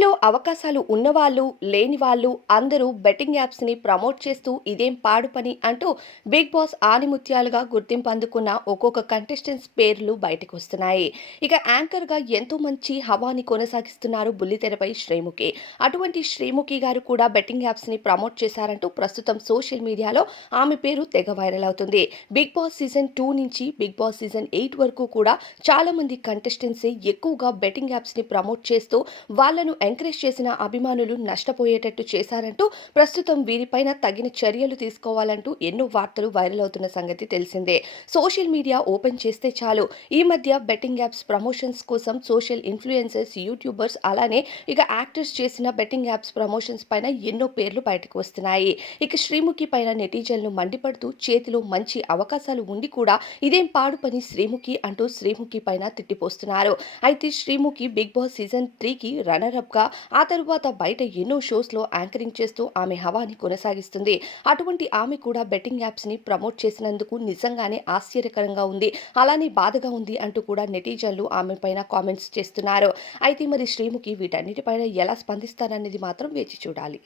ఇందులో అవకాశాలు ఉన్నవాళ్ళు, లేని వాళ్ళు అందరూ బెట్టింగ్ యాప్స్‌ని ప్రమోట్ చేస్తూ ఇదేం పాడు పని అంటూ 'బిగ్ బాస్' ఆణిముత్యాలుగా గుర్తింపు అందుకున్న ఒక్కొక్క కంటెస్టెంట్స్ పేర్లు బయటకొస్తున్నాయి. ఇక యాంకర్‌గా ఎంతో మంచి హవాని కొనసాగిస్తున్నారు బుల్లితెరపై శ్రీముఖి. అటువంటి శ్రీముఖి గారు కూడా బెట్టింగ్ యాప్స్‌ని ప్రమోట్ చేశారంటూ ప్రస్తుతం సోషల్ మీడియాలో ఆమె పేరు తెగ వైరల్ అవుతుంది. 'బిగ్ బాస్' సీజన్ 2 నుంచి 'బిగ్ బాస్' సీజన్ 8 వరకు కూడా చాలామంది కంటెస్టెంట్సే ఎక్కువగా బెట్టింగ్ యాప్స్‌ని ప్రమోట్ చేస్తూ వాళ్ళను ఎంకరేజ్ చేసిన అభిమానులు నష్టపోయేటట్టు చేశారంటూ ప్రస్తుతం వీరిపైన తగిన చర్యలు తీసుకోవాలంటూ ఎన్నో వార్తలు వైరల్ అవుతున్న సంగతి తెలిసిందే. సోషల్ మీడియా ఓపెన్ చేస్తే చాలు ఈ మధ్య బెట్టింగ్ యాప్స్ ప్రమోషన్స్ కోసం సోషల్ ఇన్‌ఫ్లుయెన్సర్స్, యూట్యూబర్స్ అలానే ఇక యాక్టర్స్ చేసిన బెట్టింగ్ యాప్స్ ప్రమోషన్స్ పైన ఎన్నో పేర్లు బయటకు వస్తున్నాయి. ఇక శ్రీముఖి పైన నెటిజన్లు మండిపడుతూ చేతిలో మంచి అవకాశాలు ఉండి కూడా ఇదేం పాడు పని శ్రీముఖి అంటూ శ్రీముఖి పైన తిట్టిపోస్తున్నారు. అయితే శ్రీముఖి 'బిగ్ బాస్' సీజన్ 3కి రన్నర్ అప్‌గా ఆ తరువాత బయట ఎన్నో షోస్‌లో యాంకరింగ్ చేస్తూ ఆమె హవాని కొనసాగిస్తుంది. అటువంటి ఆమె కూడా బెట్టింగ్ యాప్స్‌ని ప్రమోట్ చేసినందుకు నిజంగానే ఆశ్చర్యకరంగా ఉంది. అలానే బాధగా ఉంది అంటూ కూడా నెటిజన్లు ఆమె పైన కామెంట్స్ చేస్తున్నారు. అయితే మరి శ్రీముఖి వీటన్నిటిపైన ఎలా స్పందిస్తారనేది మాత్రం వేచి చూడాలి.